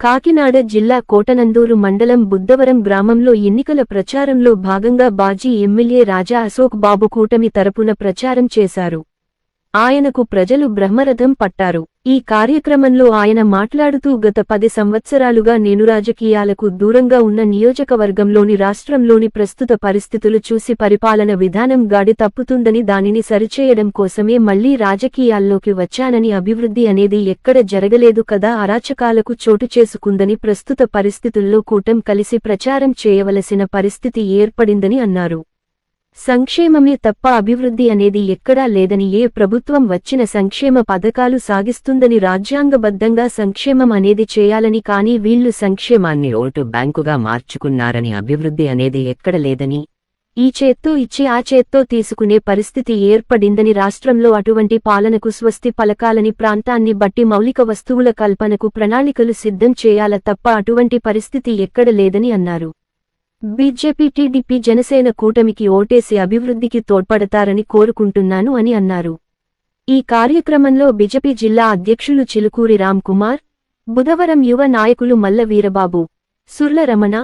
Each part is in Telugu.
కాకినాడ జిల్లా కోటనందూరు మండలం బుద్ధవరం గ్రామంలో ఎన్నికల ప్రచారంలో భాగంగా బాజీ ఎమ్మెల్యే రాజా అశోక్ బాబు కూటమి తరపున ప్రచారం చేశారు. ఆయనకు ప్రజలు బ్రహ్మరథం పట్టారు. ఈ కార్యక్రమంలో ఆయన మాట్లాడుతూ గత పది సంవత్సరాలుగా నేను రాజకీయాలకు దూరంగా ఉన్న నియోజకవర్గంలోని రాష్ట్రంలోని ప్రస్తుత పరిస్థితులు చూసి పరిపాలన విధానం గాడి తప్పుతుందని దానిని సరిచేయడం కోసమే మళ్ళీ రాజకీయాల్లోకి వచ్చానని అభివృద్ధి అనేది ఎక్కడ జరగలేదు కదా అరాచకాలకు చోటు చేసుకుందని ప్రస్తుత పరిస్థితుల్లో కూటం కలిసి ప్రచారం చేయవలసిన పరిస్థితి ఏర్పడిందని అన్నారు. సంక్షేమమే తప్ప అభివృద్ధి అనేది ఎక్కడా లేదని ఏ ప్రభుత్వం వచ్చిన సంక్షేమ పథకాలు సాగిస్తుందని రాజ్యాంగబద్ధంగా సంక్షేమం అనేది చేయాలని కానీ వీళ్ళు సంక్షేమాన్ని ఓటు బ్యాంకుగా మార్చుకున్నారని అభివృద్ధి అనేది ఎక్కడ లేదని ఈ చేత్తో ఇచ్చి ఆ చేత్తో తీసుకునే పరిస్థితి ఏర్పడిందని రాష్ట్రంలో అటువంటి పాలనకు స్వస్తి పలకాలని ప్రాంతాన్ని బట్టి మౌలిక వస్తువుల కల్పనకు ప్రణాళికలు సిద్ధం చేయాల తప్ప అటువంటి పరిస్థితి ఎక్కడ లేదని అన్నారు. బీజేపీ టీడీపీ జనసేన కూటమికి ఓటేసి అభివృద్ధికి తోడ్పడతారని కోరుకుంటున్నాను అని అన్నారు. ఈ కార్యక్రమంలో బీజేపీ జిల్లా అధ్యక్షులు చిలుకూరి రామ్ కుమార్ బుధవరం యువ నాయకులు మల్ల వీరబాబు సుర్ల రమణ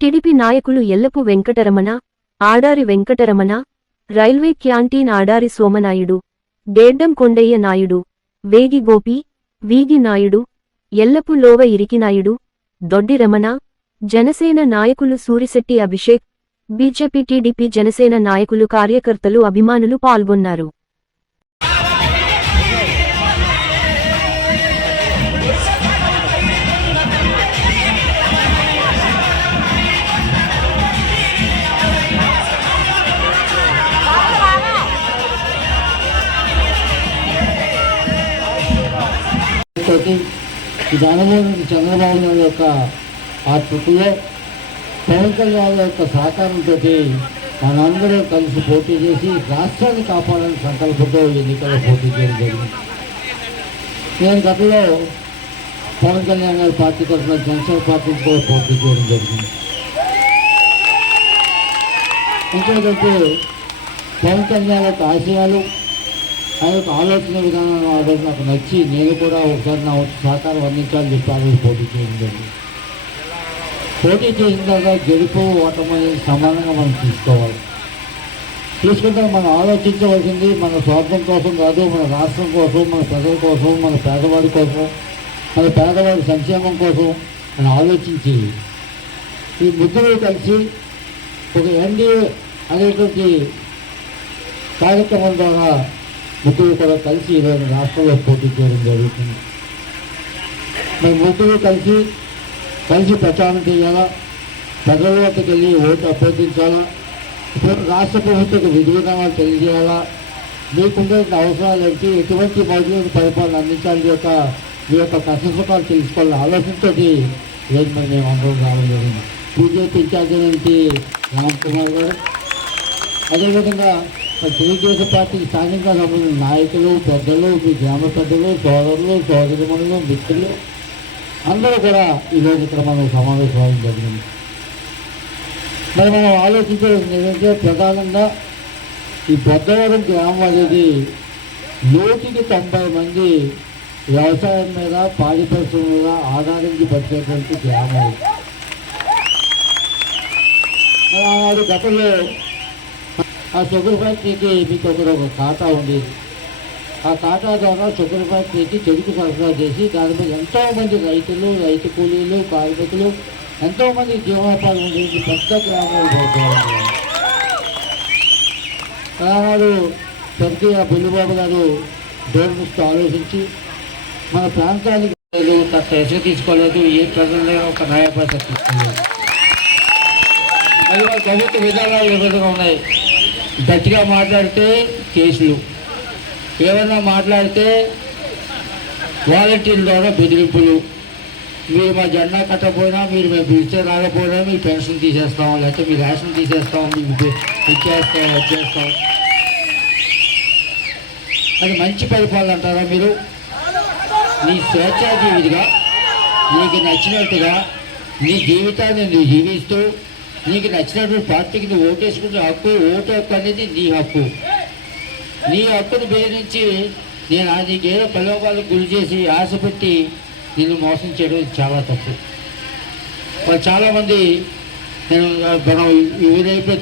టిడిపి నాయకులు ఎల్లపు వెంకటరమణ ఆడారి వెంకటరమణ రైల్వే క్యాంటీన్ ఆడారి సోమనాయుడు డేడ్డం కొండయ్య నాయుడు వేగి గోపి వీగి నాయుడు ఎల్లపు లోవ ఇరికినాయుడు దొడ్డి రమణ జనసేన నాయకులు సూరిశెట్టి అభిషేక్ బీజేపీ టీడీపీ జనసేన నాయకులు కార్యకర్తలు అభిమానులు పాల్గొన్నారు. చంద్రబాబు యొక్క ఆ ట్రిప్పులో పవన్ కళ్యాణ్ యొక్క సహకారంతో మనందరూ కలిసి పోటీ చేసి రాష్ట్రాన్ని కాపాడాలని సంకల్పంతో ఎన్నికల్లో పోటీ చేయడం జరిగింది. నేను గతంలో పవన్ కళ్యాణ్ గారి పార్టీ తరఫున జనసేన పార్టీతో పోటీ చేయడం జరిగింది. ఇంకేంటంటే పవన్ కళ్యాణ్ యొక్క ఆశయాలు ఆ యొక్క ఆలోచన విధానం నాకు నచ్చి నేను కూడా ఒకసారి నా సహకారం అందించాలని చెప్పి పోటీ చేయడం జరిగింది. పోటీ చేసిన గెలుపు ఓటమి అనేది సమానంగా మనం తీసుకోవాలి తీసుకుంటే మనం ఆలోచించవలసింది మన స్వార్థం కోసం కాదు మన రాష్ట్రం కోసం మన ప్రజల కోసం మన పేదవాడి కోసం మన పేదవాడి సంక్షేమం కోసం మనం ఆలోచించి ఈ ముగ్గురు కలిసి ఒక ఎన్డీఏ అనేటువంటి కార్యక్రమం ద్వారా ముగ్గురు కూడా కలిసి ఈరోజు రాష్ట్రంలో పోటీ చేయడం జరుగుతుంది. మరి ముగ్గురు కలిసి కలిసి ప్రచారం చేయాలా? ప్రజల్లోకి వెళ్ళి ఓటు అభ్యర్థించాలా? రాష్ట్ర ప్రభుత్వకు విధి విధానాలు తెలియజేయాలా? మీకుండే అవసరాలు ఏంటి? ఎటువంటి మౌలిక పరిపాలన అందించాలి యొక్క మీ యొక్క కష్టసుఖాలు తెలుసుకోవాలని ఆలోచనతో ఈరోజు మరి మేము అందరం రావడం జరిగింది. బీజేపీ ఇన్ఛార్జ్ అయినటువంటి రామ్ కుమార్ గారు అదేవిధంగా మరి తెలుగుదేశం పార్టీకి స్థానికంగా సంబంధించిన నాయకులు పెద్దలు మీ గ్రామ పెద్దలు సోదరులు సోదరిమణులు మిత్రులు అందరూ కూడా ఈరోజు ఇక్కడ మనం సమావేశం అవ్వడం జరిగింది. మరి మనం ఆలోచించాల్సింది ఏంటంటే ప్రధానంగా ఈ పెద్దవరం గ్రామం అనేది నూటికి తొంభై మంది వ్యవసాయం మీద పాడి పరిశ్రమ మీద ఆధారించి బతికేటువంటి గ్రామం ఆనాడు గతంలో ఆ షుగర్ ఫ్యాక్టరీకి మీకు ఒక ఖాతా ఉండేది. ఆ ఖాతా ద్వారా శుభ్రపరిచి చెరుకు సరఫరా చేసి దానిపై ఎంతోమంది ఎంతో మంది రైతులు రైతు కూలీలు కార్మికులు ఎంతో మంది జీవనోపాధి ఉండేది పెద్ద గ్రామాలు పోతారు ఆనాడు స్వర్గీయ బుల్లిబాబు గారు దూరదృష్టి ఆలోచించి మన ప్రాంతానికి లేదు, కాస్త ఎసరు తీసుకోలేదు ఏ ప్రజల్లో ఒక న్యాయపాత తీసుకోలేదు. మరియు ప్రభుత్వ విధానాలు ఏ విధంగా ఉన్నాయి గట్టిగా మాట్లాడితే కేసులు. ఏమైనా మాట్లాడితే వాలంటీర్ల ద్వారా బెదిరింపులు. మీరు మా జెండా కట్టకపోయినా మీరు మేము పిలిచే రాకపోయినా మీ పెన్షన్ తీసేస్తాం లేకపోతే మీ రేషన్ తీసేస్తాం మీకు ఇచ్చేస్తాం వచ్చేస్తాం అది మంచి పరిపాలన అంటారా మీరు? నీ స్వేచ్ఛాజీవిగా నీకు నచ్చినట్టుగా నీ జీవితాన్ని నువ్వు జీవిస్తూ నీకు నచ్చినటువంటి పార్టీకి నువ్వు ఓటేసుకుంటే హక్కు ఓటు హక్కు అనేది నీ హక్కు. నీ హక్కును బెదిరించి నేను ఆ నీకేదో ప్రలోభాలకు గురి చేసి ఆశపెట్టి నిన్ను మోసం చేయడం చాలా తప్పు. వాళ్ళు చాలామంది నేను మనం ఈ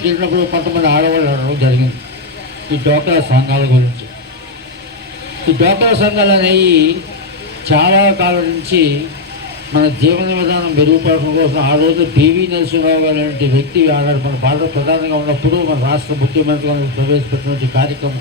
తిరిగినప్పుడు కొంతమంది ఆడవాళ్ళు అడగడం జరిగింది. ఈ డోకా సంఘాల గురించి. ఈ డోకా సంఘాలు అనేవి చాలా కాలం నుంచి మన జీవన విధానం మెరుగుపడడం కోసం ఆ రోజు పివి నరసింహరావు గారు లాంటి వ్యక్తి ఆనాడు మన భారత ప్రధానంగా ఉన్నప్పుడు మన రాష్ట్ర ముఖ్యమంత్రిగా ప్రవేశపెట్టిన కార్యక్రమం